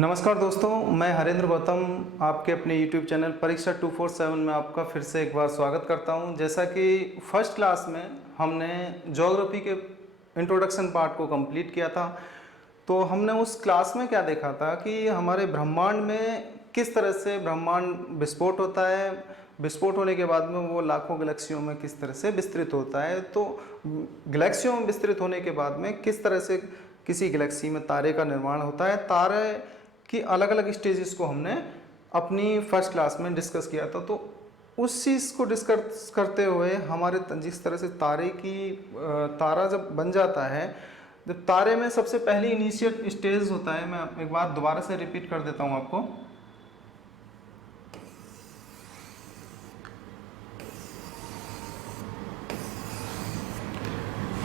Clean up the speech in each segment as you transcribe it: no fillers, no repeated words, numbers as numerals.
नमस्कार दोस्तों, मैं हरेंद्र गौतम आपके अपने YouTube चैनल परीक्षा 247 में आपका फिर से एक बार स्वागत करता हूं। जैसा कि फर्स्ट क्लास में हमने ज्योग्राफी के इंट्रोडक्शन पार्ट को कंप्लीट किया था, तो हमने उस क्लास में क्या देखा था कि हमारे ब्रह्मांड में किस तरह से ब्रह्मांड विस्फोट होता है, विस्फोट होने के बाद में वो लाखों गैलेक्सियों में किस तरह से विस्तृत होता है। तो गैलेक्सियों में विस्तृत होने के बाद में किस तरह से किसी गैलेक्सी में तारे का निर्माण होता है, तारे की अलग अलग स्टेजेस को हमने अपनी फर्स्ट क्लास में डिस्कस किया था। तो उस चीज़ को डिस्कस करते हुए हमारे जिस तरह से तारा जब बन जाता है, जब तारे में सबसे पहली इनिशियल स्टेज होता है, मैं एक बार दोबारा से रिपीट कर देता हूँ आपको।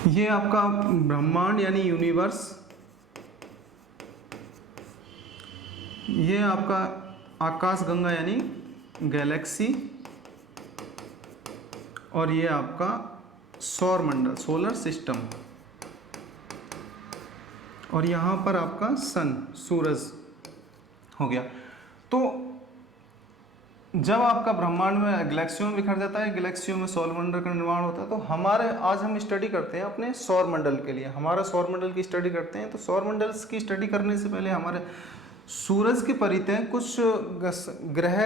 ये आपका ब्रह्मांड यानी यूनिवर्स, ये आपका आकाशगंगा यानी गैलेक्सी, और ये आपका सौर मंडल सोलर सिस्टम, और यहाँ पर आपका सन सूरज हो गया। तो जब आपका ब्रह्मांड में गैलेक्सियों में बिखर जाता है, गैलेक्सियों में सौर मंडल का निर्माण होता है, तो हमारे आज हम स्टडी करते हैं अपने सौर मंडल के लिए, हमारा सौर मंडल की स्टडी करते हैं। तो सौर मंडल की स्टडी करने से पहले हमारे सूरज के परितः कुछ ग्रह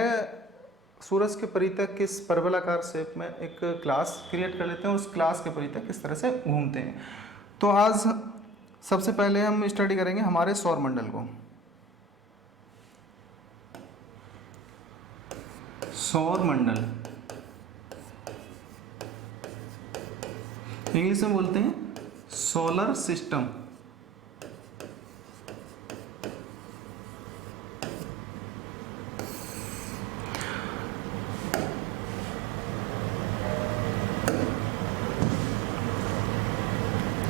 सूरज के परितः किस परवलयाकार शेप में एक क्लास क्रिएट कर लेते हैं, उस क्लास के परितः किस तरह से घूमते हैं। तो आज सबसे पहले हम स्टडी करेंगे हमारे सौर मंडल को। सौर मंडल इंग्लिश में बोलते हैं सोलर सिस्टम।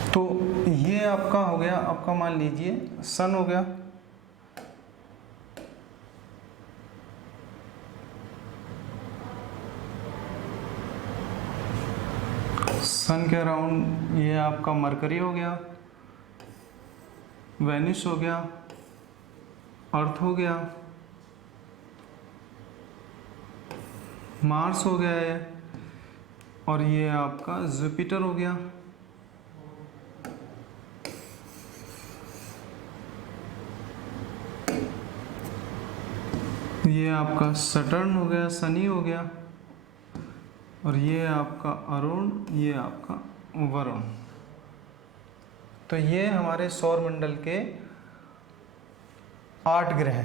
तो ये आपका हो गया, आपका मान लीजिए सन हो गया, सन के अराउंड ये आपका मरकरी हो गया, वेनिस हो गया, अर्थ हो गया, मार्स हो गया है, और ये आपका जुपिटर हो गया। ये आपका सटर्न हो गया, शनि हो गया, और ये आपका अरुण, ये आपका वरुण। तो ये हमारे सौर मंडल के 8 ग्रह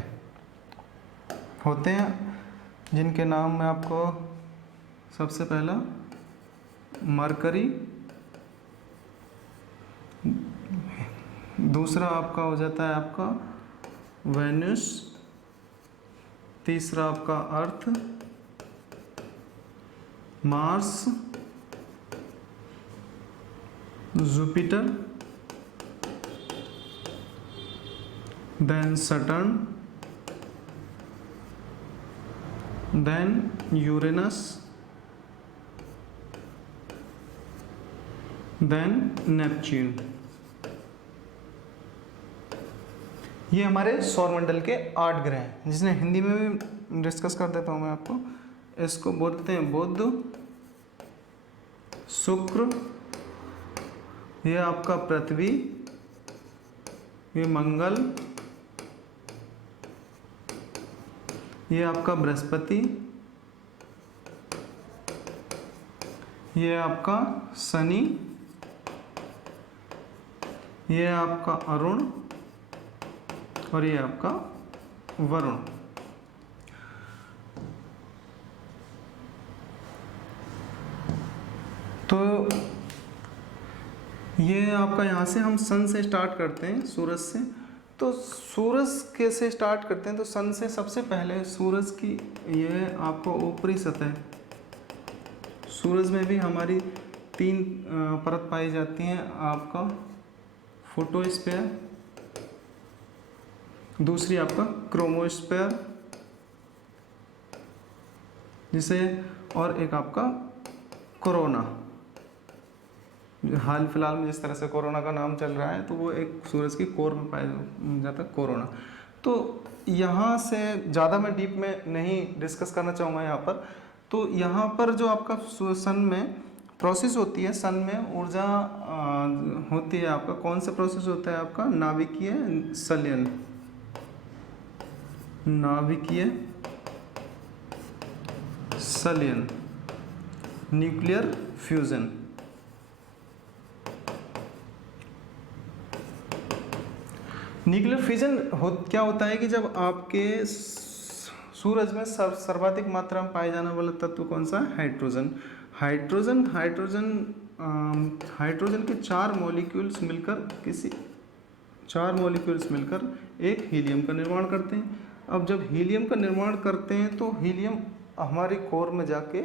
होते हैं, जिनके नाम मैं आपको सबसे पहला मरकरी, दूसरा आपका हो जाता है आपका वेनस, तीसरा आपका Earth, Mars, Jupiter, then Saturn, then Uranus, then Neptune. ये हमारे सौरमंडल के 8 ग्रह हैं, जिसने हिंदी में भी डिस्कस कर देता हूँ मैं आपको। इसको बोलते हैं बुध, शुक्र, ये आपका पृथ्वी, ये मंगल, ये आपका बृहस्पति, ये आपका शनि, ये आपका अरुण, और ये आपका वरुण। तो ये आपका यहाँ से हम सन से स्टार्ट करते हैं, सूरज से। तो सूरज कैसे स्टार्ट करते हैं, तो सन से सबसे पहले सूरज की ये आपको ऊपरी सतह, सूरज में भी हमारी 3 परत पाई जाती हैं, आपका फोटोस्फीयर, दूसरी आपका क्रोमोस्फीयर, जिसे, और एक आपका कोरोना। हाल फिलहाल में जिस तरह से कोरोना का नाम चल रहा है, तो वो एक सूरज की कोर में पाया जाता है कोरोना। तो यहाँ से ज़्यादा मैं डीप में नहीं डिस्कस करना चाहूँगा यहाँ पर। तो यहाँ पर जो आपका सन में प्रोसेस होती है, सन में ऊर्जा होती है आपका, कौन सा प्रोसेस होता है आपका, नाभिकीय संलयन, नाभिकीय संलयन, न्यूक्लियर फ्यूजन। न्यूक्लियर फ्यूजन क्या होता है कि जब आपके सूरज में सर्वाधिक मात्रा में पाए जाने वाला तत्व कौन सा है, हाइड्रोजन। हाइड्रोजन के 4 मॉलिक्यूल्स मिलकर एक हीलियम का निर्माण करते हैं। अब जब हीलियम का निर्माण करते हैं तो हीलियम हमारे कोर में जाके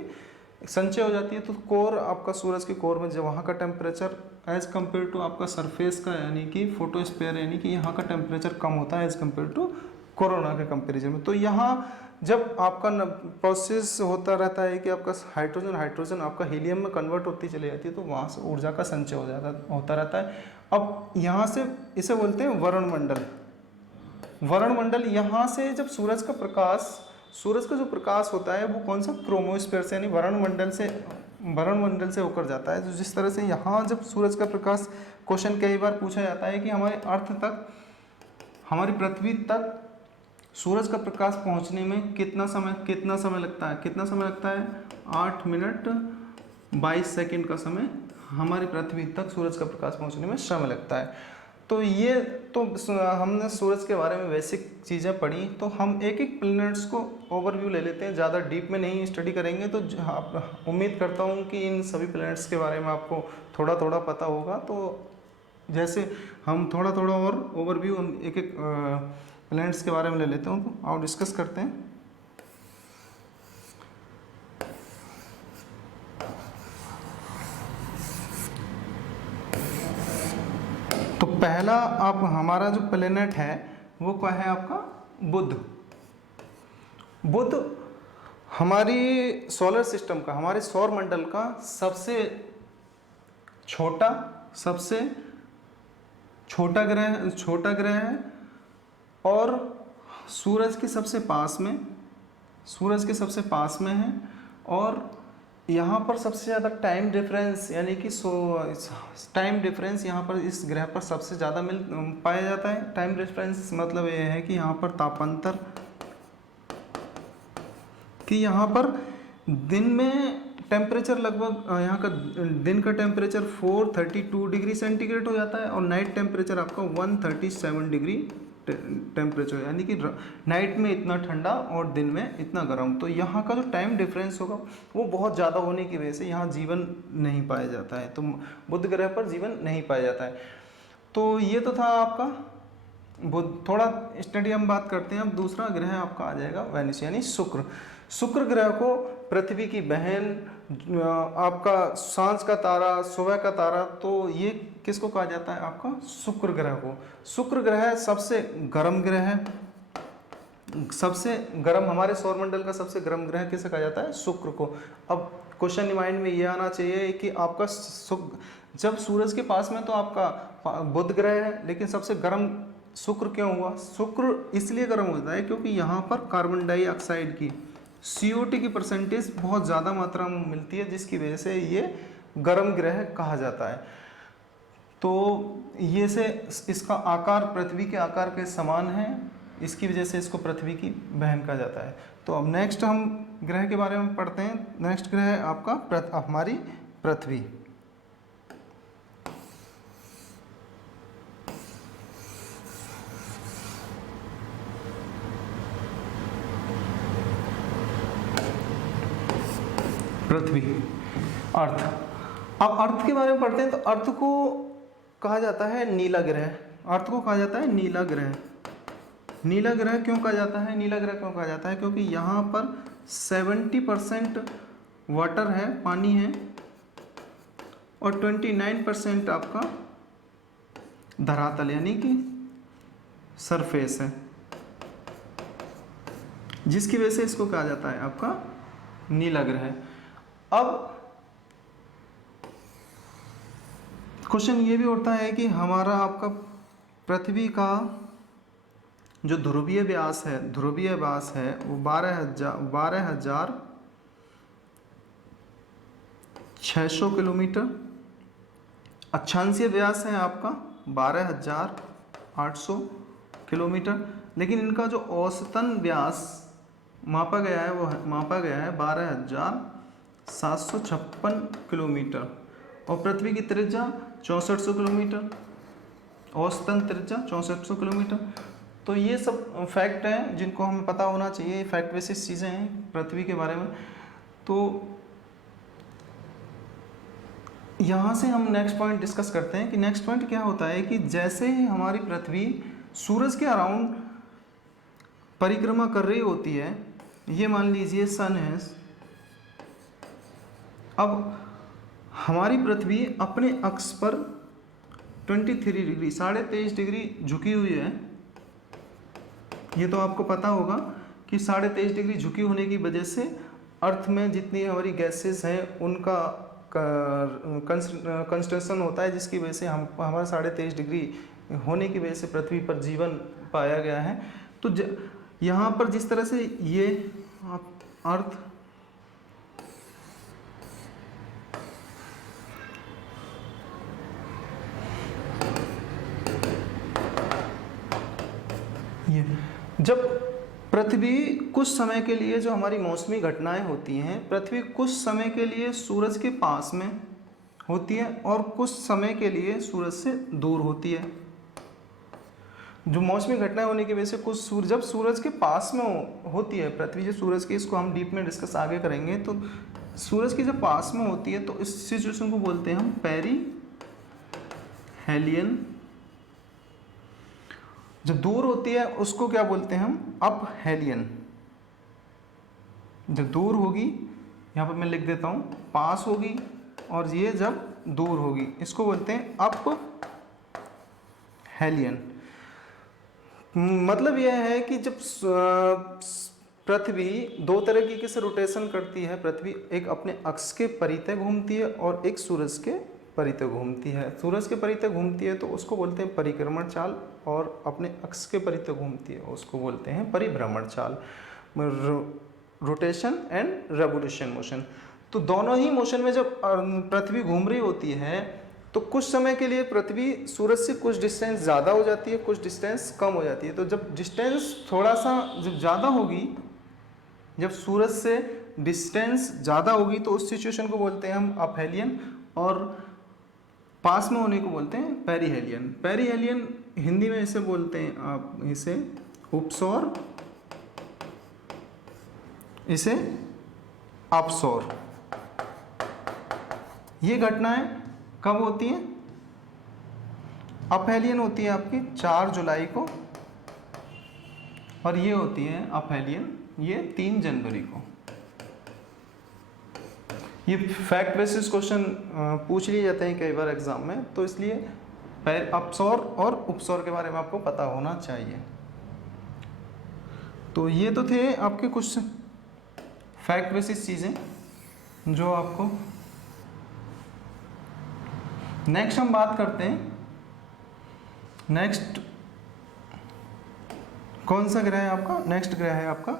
संचय हो जाती है। तो कोर आपका, सूरज के कोर में, जब वहाँ का टेम्परेचर एज कम्पेयर टू आपका सरफेस का, यानी कि फोटोस्फीयर, यानी कि यहाँ का टेम्परेचर कम होता है एज कम्पेयर टू कोरोना के कंपेरिजन में। तो यहाँ जब आपका प्रोसेस होता रहता है कि आपका हाइड्रोजन आपका हीलियम में कन्वर्ट होती चली जाती है, तो वहाँ से ऊर्जा का संचय होता रहता है। अब यहाँ से इसे बोलते हैं वर्णमंडल। वर्णमंडल यहाँ से जब सूरज का जो प्रकाश होता है वो कौन सा, क्रोमोस्फीयर से, यानी वर्णमंडल से होकर जाता है। तो जिस तरह से यहाँ जब सूरज का प्रकाश, क्वेश्चन कई बार पूछा जाता है कि हमारे अर्थ तक, हमारी पृथ्वी तक सूरज का प्रकाश पहुँचने में कितना समय लगता है 8 मिनट 22 सेकंड का समय हमारी पृथ्वी तक सूरज का प्रकाश पहुँचने में समय लगता है। तो ये तो हमने सूरज के बारे में बेसिक चीज़ें पढ़ी। तो हम एक एक प्लैनेट्स को ओवरव्यू ले लेते हैं, ज़्यादा डीप में नहीं स्टडी करेंगे। तो उम्मीद करता हूँ कि इन सभी प्लैनेट्स के बारे में आपको थोड़ा थोड़ा पता होगा। तो जैसे हम थोड़ा थोड़ा और ओवरव्यू एक एक प्लैनेट्स के बारे में ले लेते हूँ, तो आओ डिस्कस करते हैं। तो पहला आप हमारा जो प्लेनेट है वो क्या है आपका, बुध। बुध हमारी सोलर सिस्टम का, हमारे सौर मंडल का सबसे छोटा ग्रह है और सूरज के सबसे पास में है। और यहाँ पर सबसे ज़्यादा टाइम डिफरेंस, यानी कि टाइम डिफरेंस यहाँ पर इस ग्रह पर सबसे ज़्यादा पाया जाता है। टाइम डिफरेंस मतलब ये है कि यहाँ पर तापांतर, कि यहाँ पर दिन में टेम्परेचर लगभग, यहाँ का दिन का टेम्परेचर 432 डिग्री सेंटीग्रेड हो जाता है और नाइट टेम्परेचर आपका 137 डिग्री टेम्परेचर, यानी कि नाइट में इतना ठंडा और दिन में इतना गर्म। तो यहाँ का जो टाइम डिफरेंस होगा वो बहुत ज़्यादा होने की वजह से यहाँ जीवन नहीं पाया जाता है। तो बुध ग्रह पर जीवन नहीं पाया जाता है। तो ये तो था आपका बुध। थोड़ा स्टडी हम बात करते हैं। अब दूसरा ग्रह आपका आ जाएगा वेनिस, यानी शुक्र। शुक्र ग्रह को पृथ्वी की बहन, आपका सांझ का तारा, सुबह का तारा, तो ये किसको कहा जाता है आपका, शुक्र ग्रह को। शुक्र ग्रह सबसे गर्म ग्रह है, सबसे गर्म, हमारे सौरमंडल का सबसे गर्म ग्रह किसे कहा जाता है, शुक्र को। अब क्वेश्चन माइंड में ये आना चाहिए कि आपका जब सूरज के पास में तो आपका बुध ग्रह है, लेकिन सबसे गर्म शुक्र क्यों हुआ। शुक्र इसलिए गर्म होता है क्योंकि यहाँ पर कार्बन डाइऑक्साइड की, CO2 की परसेंटेज बहुत ज़्यादा मात्रा में मिलती है, जिसकी वजह से ये गर्म ग्रह कहा जाता है। तो ये से इसका आकार पृथ्वी के आकार के समान है, इसकी वजह से इसको पृथ्वी की बहन कहा जाता है। तो अब नेक्स्ट हम ग्रह के बारे में पढ़ते हैं। नेक्स्ट ग्रह है आपका हमारी पृथ्वी। पृथ्वी, अर्थ। अब अर्थ के बारे में पढ़ते हैं। तो अर्थ को कहा जाता है नीला ग्रह। अर्थ को कहा जाता है नीला ग्रह। नीला ग्रह क्यों कहा जाता है, नीला ग्रह क्यों कहा जाता है, क्योंकि यहाँ पर 70% वाटर है, पानी है, और 29% आपका धरातल यानी कि सरफेस है, जिसकी वजह से इसको कहा जाता है आपका नीला ग्रह। अब क्वेश्चन ये भी उठता है कि हमारा आपका पृथ्वी का जो ध्रुवीय व्यास है वो 12,600 किलोमीटर। अक्षांशीय व्यास है आपका 12,800 किलोमीटर। लेकिन इनका जो औसतन व्यास मापा गया है वो मापा गया है 12,756 किलोमीटर। और पृथ्वी की त्रिज्या 6400 किलोमीटर, औसतन त्रिज्या 6400 किलोमीटर। तो ये सब फैक्ट हैं जिनको हमें पता होना चाहिए, फैक्ट बेसिस चीज़ें हैं पृथ्वी के बारे में। तो यहाँ से हम नेक्स्ट पॉइंट डिस्कस करते हैं कि नेक्स्ट पॉइंट क्या होता है कि जैसे ही हमारी पृथ्वी सूरज के अराउंड परिक्रमा कर रही होती है, ये मान लीजिए सन है, अब हमारी पृथ्वी अपने अक्ष पर 23 डिग्री 23.5 डिग्री झुकी हुई है। ये तो आपको पता होगा कि 23.5 डिग्री झुकी होने की वजह से अर्थ में जितनी हमारी गैसेस हैं उनका कंस्ट्रक्शन होता है, जिसकी वजह से हम हमारा 23.5 डिग्री होने की वजह से पृथ्वी पर जीवन पाया गया है। तो यहाँ पर जिस तरह से ये अर्थ ये जब पृथ्वी कुछ समय के लिए, जो हमारी मौसमी घटनाएं होती हैं, पृथ्वी कुछ समय के लिए सूरज के पास में होती है और कुछ समय के लिए सूरज से दूर होती है। जो मौसमी घटनाएं होने की वजह से कुछ जब सूरज के पास में होती है पृथ्वी, जो सूरज की, इसको हम डीप में डिस्कस आगे करेंगे, तो सूरज की जब पास में होती है तो इस सिचुएशन को बोलते हैं हम पेरिहेलियन। जो दूर होती है उसको क्या बोलते हैं हम, अपहेलियन। जो दूर होगी, यहाँ पर मैं लिख देता हूँ, पास होगी, और ये जब दूर होगी इसको बोलते हैं अपहेलियन। मतलब यह है कि जब पृथ्वी दो तरीके से रोटेशन करती है, पृथ्वी एक अपने अक्ष के परितः घूमती है और एक सूरज के परितः घूमती है। सूरज के परितः घूमती है तो उसको बोलते हैं परिक्रमण चाल, और अपने अक्ष के परितः घूमती है उसको बोलते हैं परिभ्रमण चाल, रोटेशन एंड रेवोल्यूशन मोशन। तो दोनों ही मोशन में जब पृथ्वी घूम रही होती है तो कुछ समय के लिए पृथ्वी सूरज से कुछ डिस्टेंस ज़्यादा हो जाती है, कुछ डिस्टेंस कम हो जाती है। तो जब डिस्टेंस थोड़ा सा जब ज़्यादा होगी, जब सूरज से डिस्टेंस ज़्यादा होगी तो उस सिचुएशन को बोलते हैं हम अपहेलियन, और पास में होने को बोलते हैं पेरिहेलियन। पेरिहेलियन हिंदी में इसे बोलते हैं आप, इसे उपसौर, इसे अपसौर। ये घटनाएं कब होती हैं? अपहेलियन होती है आपकी 4 जुलाई को, और ये होती है अपहेलियन ये 3 जनवरी को। ये फैक्ट बेसिस क्वेश्चन पूछ लिए जाते हैं कई बार एग्जाम में, तो इसलिए अपसौर और उपसौर के बारे में आपको पता होना चाहिए। तो ये तो थे आपके कुछ फैक्ट बेसिस चीज़ें जो आपको। नेक्स्ट हम बात करते हैं, नेक्स्ट कौन सा ग्रह है आपका? नेक्स्ट ग्रह है आपका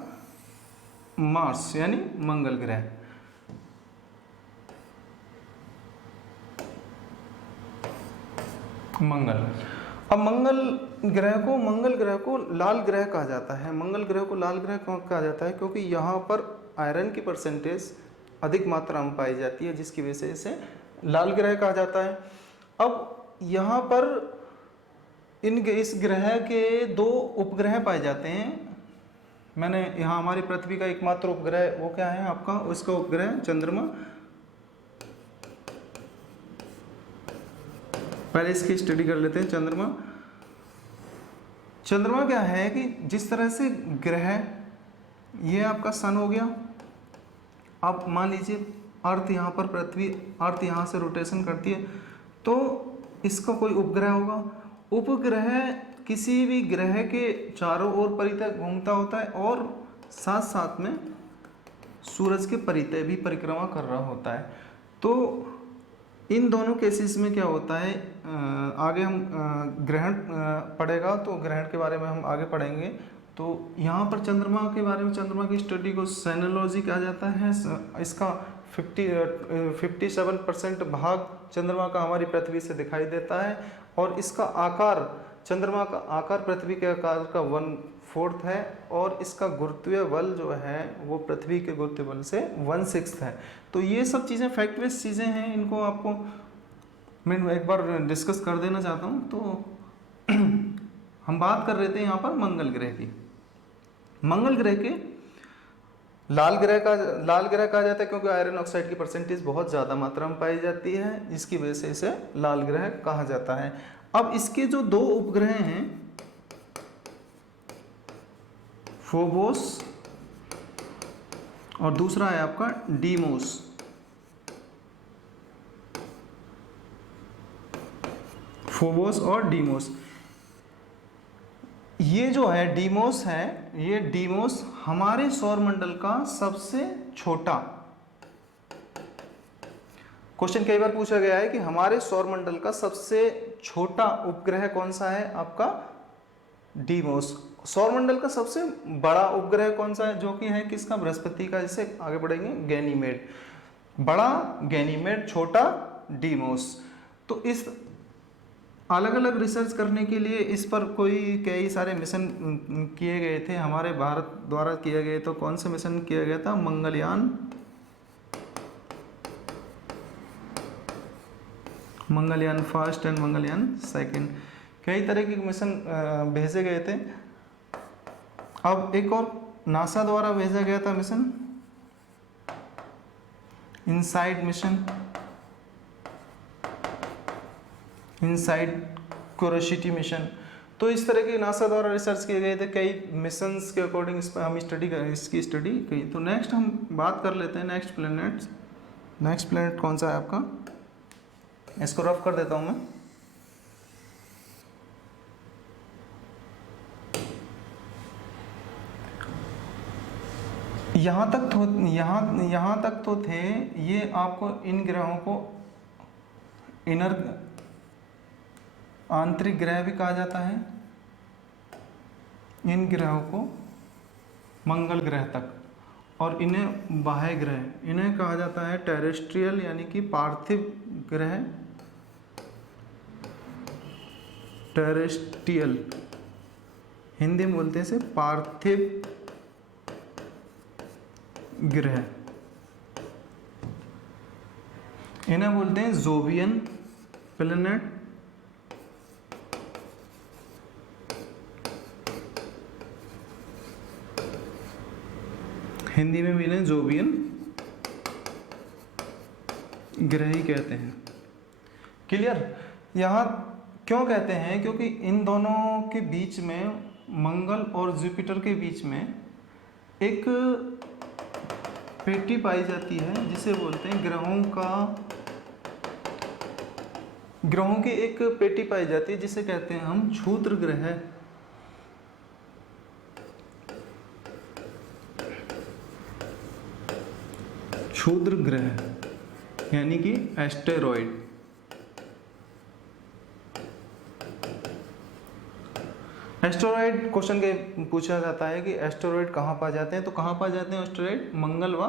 मार्स, यानी मंगल ग्रह। मंगल। अब मंगल ग्रह को लाल ग्रह कहा जाता है। मंगल ग्रह को लाल ग्रह क्यों कहा जाता है? क्योंकि यहाँ पर आयरन की परसेंटेज अधिक मात्रा में पाई जाती है, जिसकी वजह से इसे लाल ग्रह कहा जाता है। अब यहाँ पर इस ग्रह के 2 उपग्रह पाए जाते हैं। मैंने यहाँ हमारी पृथ्वी का एकमात्र उपग्रह वो क्या है आपका, उसका उपग्रह चंद्रमा। पहले इसकी स्टडी कर लेते हैं। चंद्रमा क्या है कि जिस तरह से ग्रह, ये आपका सन हो गया। अब मान लीजिए अर्थ यहाँ पर, पृथ्वी अर्थ यहाँ से रोटेशन करती है, तो इसका कोई उपग्रह होगा। उपग्रह किसी भी ग्रह के चारों ओर परितः घूमता होता है और साथ साथ में सूरज के परितः भी परिक्रमा कर रहा होता है। तो इन दोनों केसेस में क्या होता है, आगे हम ग्रहण पढ़ेगा तो ग्रहण के बारे में हम आगे पढ़ेंगे। तो यहाँ पर चंद्रमा के बारे में, चंद्रमा की स्टडी को सेनोलॉजी कहा जाता है। इसका 57% भाग चंद्रमा का हमारी पृथ्वी से दिखाई देता है, और इसका आकार, चंद्रमा का आकार पृथ्वी के आकार का 1/4 है, और इसका गुरुत्वीय बल जो है वो पृथ्वी के गुरुत्वीय बल से 1/6 है। तो ये सब चीज़ें फैक्ट बेस्ड चीज़ें हैं, इनको आपको मैं एक बार डिस्कस कर देना चाहता हूँ। तो हम बात कर रहे थे यहाँ पर मंगल ग्रह की। मंगल ग्रह के लाल ग्रह कहा जाता है क्योंकि आयरन ऑक्साइड की परसेंटेज बहुत ज़्यादा मात्रा में पाई जाती है, जिसकी वजह से इसे लाल ग्रह कहा जाता है। अब इसके जो 2 उपग्रह हैं, फोबोस और दूसरा है आपका डीमोस। फोबोस और डीमोस, ये जो है डीमोस है, ये डीमोस हमारे सौर मंडल का सबसे छोटा, क्वेश्चन कई बार पूछा गया है कि हमारे सौर मंडल का सबसे छोटा उपग्रह कौन सा है, आपका डीमोस। सौर मंडल का सबसे बड़ा उपग्रह कौन सा है, जो कि है किसका, बृहस्पति का। जिसे आगे बढ़ेंगे, गैनीमेड, बड़ा गैनीमेड, छोटा डीमोस। तो इस अलग अलग रिसर्च करने के लिए इस पर कई सारे मिशन किए गए थे हमारे भारत द्वारा किए गए। तो कौन से मिशन किया गया था, Mangalyaan first and Mangalyaan second, कई तरह के मिशन भेजे गए थे। अब एक और नासा द्वारा भेजा गया था mission, inside mission, inside curiosity mission. तो इस तरह के नासा द्वारा रिसर्च किए गए थे, कई मिशंस के अकॉर्डिंग इस पर हम इसकी स्टडी की। तो नेक्स्ट हम बात कर लेते हैं नेक्स्ट प्लेनेट कौन सा है आपका, इसको रफ कर देता हूं मैं। यहाँ तक तो थे ये। आपको इन ग्रहों को आंतरिक ग्रह भी कहा जाता है, इन ग्रहों को मंगल ग्रह तक, और इन्हें बाह्य ग्रह, इन्हें कहा जाता है टेरेस्ट्रियल यानी कि पार्थिव ग्रह, टेरेस्ट्रियल, हिंदी में बोलते हैं इसे पार्थिव ग्रह। इन्हें बोलते हैं जोवियन प्लैनेट, हिंदी में भी इन्हें जोवियन ग्रह ही कहते हैं। क्लियर। यहाँ क्यों कहते हैं, क्योंकि इन दोनों के बीच में, मंगल और जुपिटर के बीच में एक पेटी पाई जाती है जिसे बोलते हैं ग्रहों की एक पेटी पाई जाती है जिसे कहते हैं हम क्षुद्र ग्रह। क्षुद्र ग्रह यानी कि एस्टेरॉइड। एस्टेरॉइड क्वेश्चन के पूछा जाता है कि एस्टेरॉइड कहाँ पाए जाते हैं, तो कहाँ पाए जाते हैं एस्टेरॉइड, मंगल व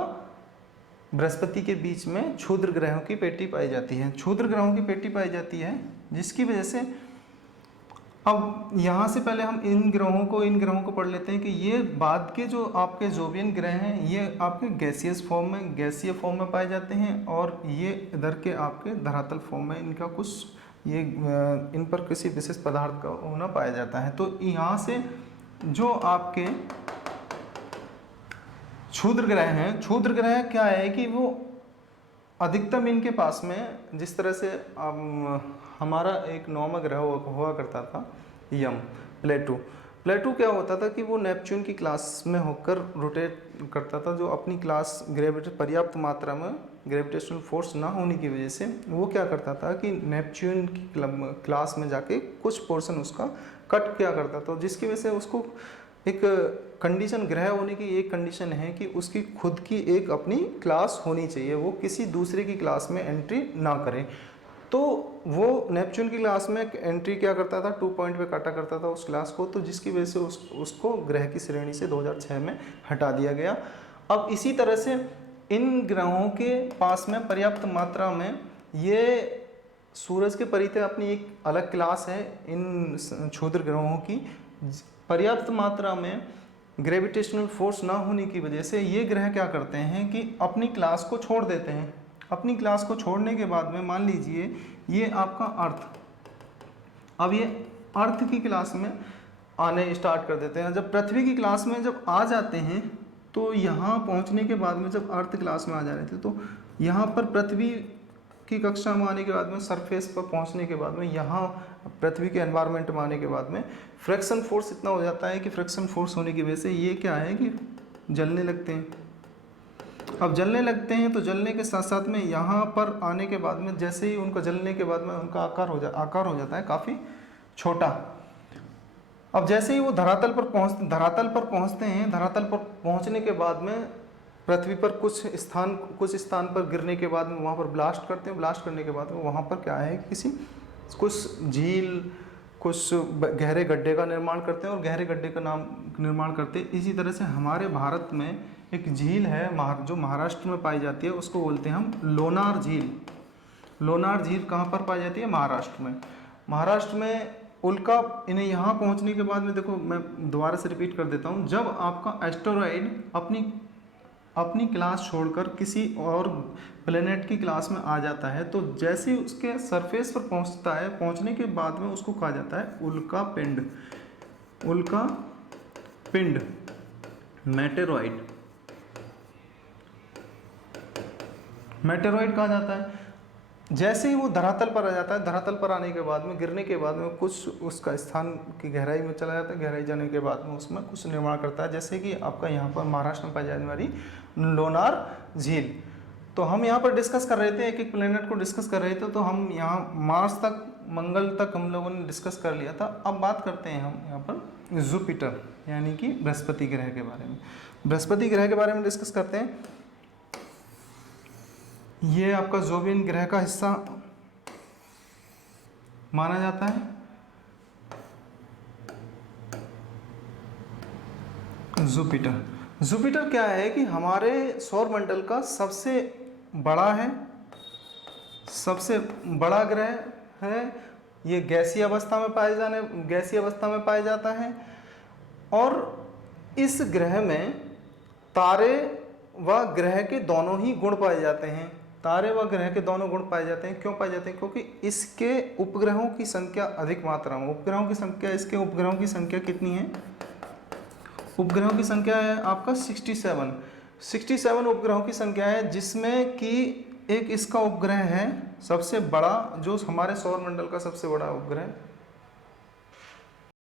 बृहस्पति के बीच में क्षुद्र ग्रहों की पेटी पाई जाती है। क्षुद्र ग्रहों की पेटी पाई जाती है जिसकी वजह से, अब यहाँ से पहले हम इन ग्रहों को पढ़ लेते हैं कि ये बाद के जो आपके जोवियन ग्रह हैं ये आपके गैसीय फॉर्म में पाए जाते हैं, और ये इधर के आपके धरातल फॉर्म में इनका कुछ ये इन पर किसी विशेष पदार्थ का होना पाया जाता है। तो यहाँ से जो आपके क्षुद्र ग्रह हैं, क्षुद्र ग्रह क्या है कि वो अधिकतम इनके पास में, जिस तरह से हमारा एक नौवां ग्रह हुआ करता था प्लेटो क्या होता था कि वो नेपच्यून की क्लास में होकर रोटेट करता था, जो अपनी क्लास पर्याप्त मात्रा में ग्रेविटेशनल फोर्स ना होने की वजह से वो क्या करता था कि नेपच्यून की क्लास में जाके कुछ पोर्शन उसका कट किया करता था, जिसकी वजह से उसको एक कंडीशन, ग्रह होने की एक कंडीशन है कि उसकी खुद की एक अपनी क्लास होनी चाहिए, वो किसी दूसरे की क्लास में एंट्री ना करे। तो वो नेपच्यून की क्लास में एंट्री क्या करता था, 2 पॉइंट पे काटा करता था उस क्लास को, तो जिसकी वजह से उसको ग्रह की श्रेणी से 2006 में हटा दिया गया। अब इसी तरह से इन ग्रहों के पास में पर्याप्त मात्रा में ये सूरज के परितः अपनी एक अलग क्लास है, इन क्षुद्र ग्रहों की पर्याप्त मात्रा में ग्रेविटेशनल फोर्स ना होने की वजह से ये ग्रह क्या करते हैं कि अपनी क्लास को छोड़ देते हैं। अपनी क्लास को छोड़ने के बाद में मान लीजिए ये आपका अर्थ, अब ये अर्थ की क्लास में आने स्टार्ट कर देते हैं। जब पृथ्वी की क्लास में जब आ जाते हैं तो यहाँ पहुँचने के बाद में जब अर्थ क्लास में आ जा रहे थे तो यहाँ पर पृथ्वी की कक्षा में आने के बाद में, सरफेस पर पहुँचने के बाद में, यहाँ पृथ्वी के एनवायरनमेंट में आने के बाद में फ्रिक्शन फोर्स इतना हो जाता है कि फ्रिक्शन फोर्स होने की वजह से ये क्या है कि जलने लगते हैं। अब जलने लगते हैं तो जलने के साथ साथ में यहाँ पर आने के बाद में जैसे ही उनका जलने के बाद में उनका आकार हो जाता है काफ़ी छोटा। अब जैसे ही वो धरातल पर पहुँचते हैं, धरातल पर पहुँचने के बाद में पृथ्वी पर कुछ स्थान पर गिरने के बाद में वहाँ पर ब्लास्ट करते हैं। ब्लास्ट करने के बाद में वहाँ पर क्या है, कुछ झील, कुछ गहरे गड्ढे का निर्माण करते हैं और गहरे गड्ढे का निर्माण करते हैं। इसी तरह से हमारे भारत में एक झील है जो महाराष्ट्र में पाई जाती है, उसको बोलते हैं हम लोनार झील। लोनार झील कहाँ पर पाई जाती है? महाराष्ट्र में। महाराष्ट्र में उल्का इन्हें यहाँ पहुँचने के बाद में, देखो मैं दोबारा से रिपीट कर देता हूँ, जब आपका एस्टेरॉयड अपनी क्लास छोड़कर किसी और प्लेनेट की क्लास में आ जाता है तो जैसे ही उसके सरफेस पर पहुंचता है, पहुंचने के बाद में उसको कहा जाता है उल्का पिंड, मेटेरॉइड कहा जाता है। जैसे ही वो धरातल पर आ जाता है, धरातल पर आने के बाद में, गिरने के बाद में कुछ उसका स्थान की गहराई में चला जाता है। गहराई जाने के बाद में उसमें कुछ निर्माण करता है, जैसे कि आपका यहाँ पर महाराष्ट्र में पाई जाने वाली लोनार झील। तो हम यहाँ पर डिस्कस कर रहे थे, एक एक प्लेनेट को डिस्कस कर रहे थे। तो हम यहाँ मार्स तक, मंगल तक हम लोगों ने डिस्कस कर लिया था। अब बात करते हैं हम यहाँ पर जुपिटर यानी कि बृहस्पति ग्रह के बारे में। बृहस्पति ग्रह के बारे में डिस्कस करते हैं। ये आपका जोवियन ग्रह का हिस्सा माना जाता है। जुपिटर क्या है कि हमारे सौर मंडल का सबसे बड़ा ग्रह है। ये गैसीय अवस्था में पाया जाता है और इस ग्रह में तारे व ग्रह के दोनों ही गुण पाए जाते हैं। क्यों पाए जाते हैं? क्योंकि इसके उपग्रहों की संख्या अधिक मात्रा में, इसके उपग्रहों की संख्या कितनी है? उपग्रहों की संख्या है आपका 67 उपग्रहों की संख्या है, जिसमें कि एक इसका उपग्रह है सबसे बड़ा, जो हमारे सौर मंडल का सबसे बड़ा उपग्रह